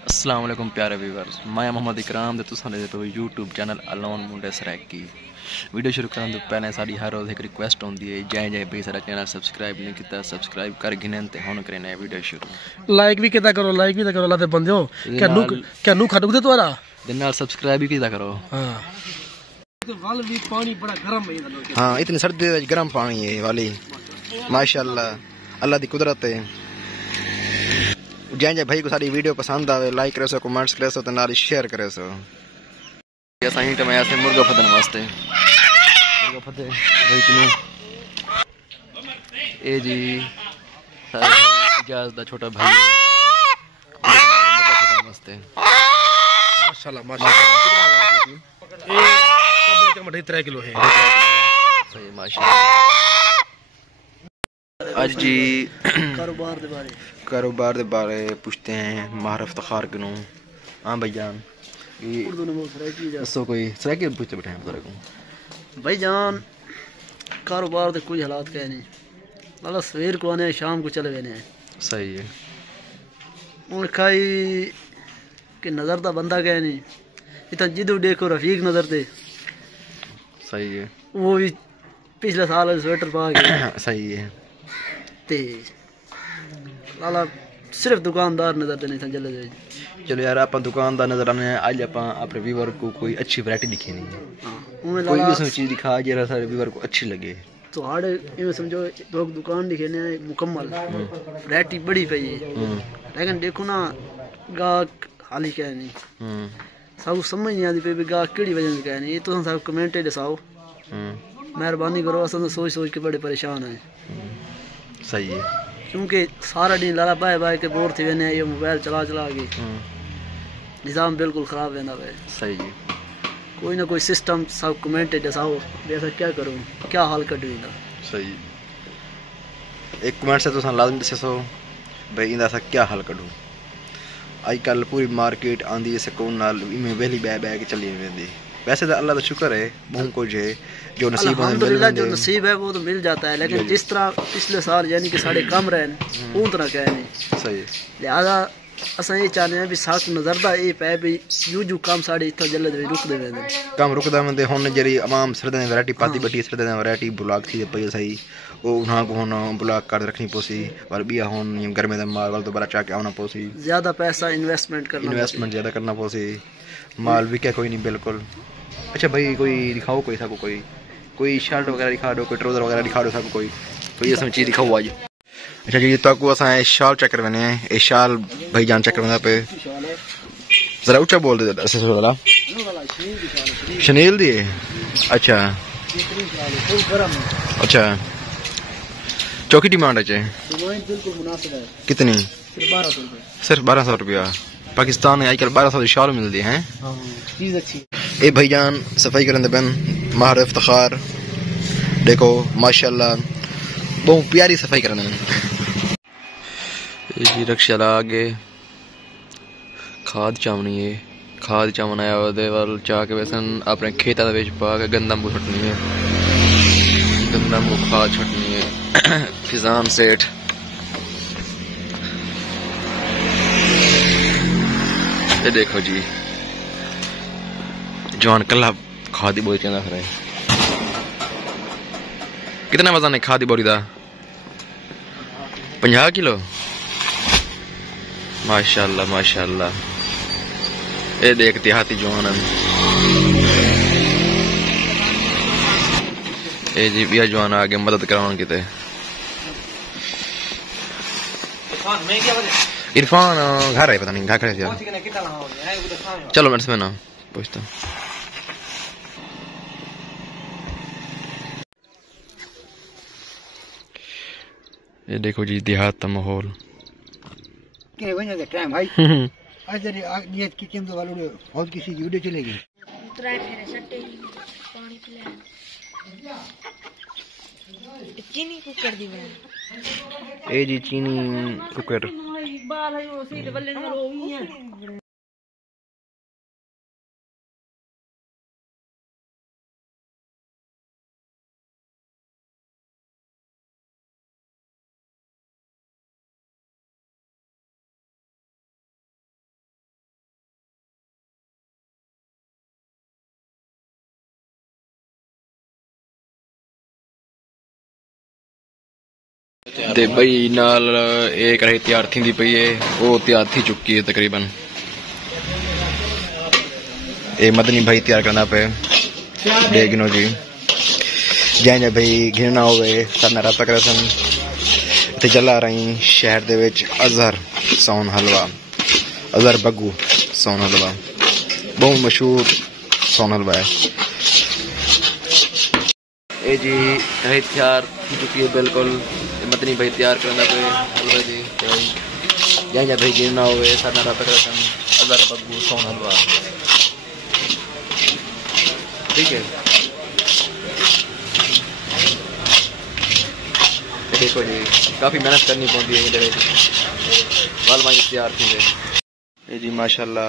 अस्सलाम वालेकुम प्यारे व्यूअर्स, मैं मोहम्मद इकराम ते तुसां दे पे यूट्यूब चैनल अलोन मुंडे सरैकी। वीडियो शुरू करने तो पहले साड़ी हर रोज़ एक रिक्वेस्ट होंदी है, जै भाई सारा चैनल सब्सक्राइब नहीं किया सब्सक्राइब कर गिनन ते हुन करने वीडियो शुरू। लाइक भी किया करो, लाइक भी तो करो अल्लाह दे बंदे हो। कैनू खड़ू दे तुम्हारा दिन नाल सब्सक्राइब भी किया करो। हां वाल भी पानी बड़ा गर्म है। हां इतनी सर्दी में गर्म पानी है वाली, माशाल्लाह अल्लाह दी कुदरत है। जै भाई को सारी वीडियो पसंद आवे लाइक करे सो, कमेंट्स करे सो ते नाल शेयर करे सो। असां ही टमे आसे मुर्गा फदन वास्ते मुर्गा फदे भाई किनु ए जी इजाज़ दा छोटा भाई मुर्गा फदन वास्ते माशाल्लाह माशाल्लाह। ये सब मठे 3 किलो है। सही माशाल्लाह। आज जी कारोबार दे बारे पूछते हैं माहर इफ्तिखार किनू। हाँ भाईजान दसो कोई सराकी पूछते बैठे हैं तेरे को। भाईजान कारोबार दे कोई हालात कह नहीं, मतलब सवेर को आने शाम को चले गए हैं। सही है। हूँ खाई कि नज़र दा बंदा कह नहीं, इतना जिदू देखो रफीक नज़र दे। सही है। वो भी पिछले साल स्वेटर पा के सही है। ते लाला सिर्फ दुकानदार नजर देने था जल्द दे। चलो यार आप दुकानदार नजर आने आज आप अपने व्यूअर को कोई अच्छी वैरायटी दिखी नहीं है। कोई भी चीज दिखा जरा सारे व्यूअर को अच्छी लगे तो हाड़े इवें समझो दो दुकान दिखेने मुकम्मल वैरायटी बड़ी पई है, लेकिन देखो ना गाहक हाली कह नहीं सब समझ नहीं आती पे गाहक केड़ी वजह से कह नहीं। ये तो सब कमेंट दसाओ, मेहरबानी करो। असल सोच सोच के बड़े परेशान है। सही है। क्योंकि सारा दिन लाला बाय बाय के बोर थी वेने, ये मोबाइल चला चला के निज़ाम बिल्कुल ख़राब वेंदा है। सही है। कोई ना कोई सिस्टम सब कमेंट दसाओ, ऐसा क्या करूँ क्या हाल कटू इंदा। सही एक कमेंट से तो लाजमी दसो भाई इंदा सा क्या हाल कढूं। आजकल पूरी मार्केट आंदी सुकून नाल इमें वेली बै बै के चली वेंदी। वैसे तो अल्लाह का शुक्र है बहुत कुछ है जो नसीब अल्हम्दुलिल्लाह जो नसीब है वो तो मिल जाता है, लेकिन जिस तरह पिछले साल यानी कि साढ़े कम रहे उन तरह कह नहीं। सही। लिहाजा असां ये चाहते हैं भी साख नजर दा ये पै भी यूं काम साढ़े इतना जल्द रुक दे वेंदे कम रुकदा वेंदे। हुन जरी आवाम सरदे वैरायटी पाती बटी सरदे वैरायटी ब्लॉक थी पई सही वो उन्हां को हुन ब्लॉक कर रखनी पोसी और बिया हुन गर्मे दा माल वाल दोबारा चा के आना पोसी। ज्यादा पैसा इन्वेस्टमेंट ज्यादा करना पोसी, माल विके कोई नहीं बिल्कुल। अच्छा भाई कोई दिखाओ कोई साको कोई शर्ट वगैरह दिखा दो, कोई ट्राउजर वगैरह दिखा दो साको कोई ये सब चीज दिखाओ आज। अच्छा जी तो को असा शाल चेक करवाने हैं। ये शाल भाई जान चेक करवाना पे जरा ऊंचा बोल दे थोड़ा। शनील दी है। अच्छा अच्छा चौकी डिमांड है कितनी? सिर्फ 1200 रुपया। पाकिस्तान में आजकल 1200 शाल मिलती हैं। ए भाईजान सफाई करने बन माहर इफ्तिखार देखो माशाल्लाह बहुत प्यारी सफाई करने जी। रक्षा आगे खाद चावनी है, खाद चावन आया ओदे वाल चा के वैसन अपने खेता दे विच पा के गंदम को छटनी है, गंदम को खाद छटनी है। फिजान सेठ ये देखो जी जवान कल्ला खादी बोरी चंदा खरा है। कितना वजन है खादी बोरी दा? 50 किलो। माशाल्लाह माशाल्लाह। ये देख देहाती जवान ये जी बिया जवान आगे मदद करावन किते। इरफान घर है पता नहीं घर है। चलो मैं ना पूछता ये देखो जी देहात का माहौल। टाइम भाई आज ये किचन तो वालों और किसी वीडियो चलेगी चीनी कुकर दी ए जी चीनी कुकर ते बई नाल एक कढ़ाई तैयार थी पई है, वो तैयार थी चुकी है तकरीबन। ये मदनी भाई तैयार करना पे देखनो जी, जैसे भाई घिरना होवे साडे रात तक रसन इत्थे चला रही शहर दे विच अजहर सोन हलवा, अजहर बग्गू सोन हलवा बहुत मशहूर सोन हलवा है। ये जी कढ़ाई तैयार हो चुकी है बिल्कुल, मदनी भाई तैयार करना पे हलवा जी। जैसे भाई गिरना होवे साडे रात तक रसन अजहर बग्गू सोन हलवा, ठीक है। देखो जी काफ़ी मेहनत करनी पड़ती है ये वाल माई तैयार थी ये जी माशाल्लाह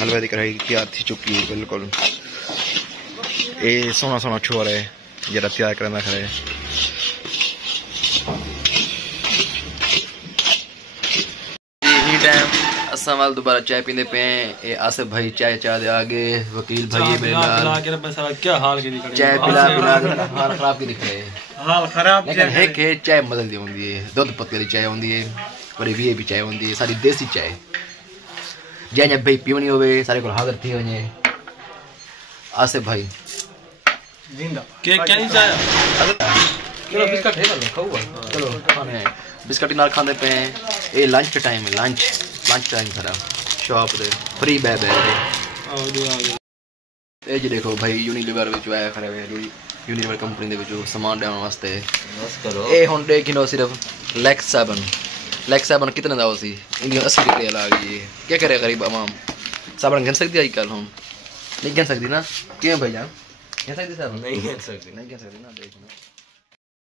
हलवे की कढ़ाई तैयार थी चुकी है बिल्कुल। ये सोना सोना छोर है जरा तैयार करना खड़े। असा वाल दोबारा चाय पीने पे हैं। आसिफ भाई चाय चाय दे आगे, वकील भाई मेरे नाल क्या हाल की दिख चाय पिला पिला हाल खराब की दिख रहे हैं, हाल खराब। लेकिन है कि चाय बदल दी होंगी है, दूध पत्ती वाली चाय होंगी है, बड़ी वीआईपी चाय होंगी है, सारी देसी चाय। जैसे भाई पीवनी होवे सारे को हाजिर थी वने। आसिफ भाई जिंदा के क्या नहीं चाय चलो बिस्किट है ना खाओ, चलो खाने बिस्किट नाल खाने पे हैं। ये लंच टाइम है, लंच टाइम खरा शॉप दे फ्री बैब है। ये जी देखो भाई यूनिलीवर विच आया खरा है, यूनिलीवर कंपनी दे विच सामान देने वास्ते बस करो। ये हुन दे किलो सिर्फ लेक्स साबन कितने दा होसी इंडियन 80 रुपए ला गई है। क्या करे गरीब आवाम, साबन घन सकती है कल हम नहीं घन सकती ना, क्यों भाई जान घन सकती साबन नहीं घन सकती ना देखना।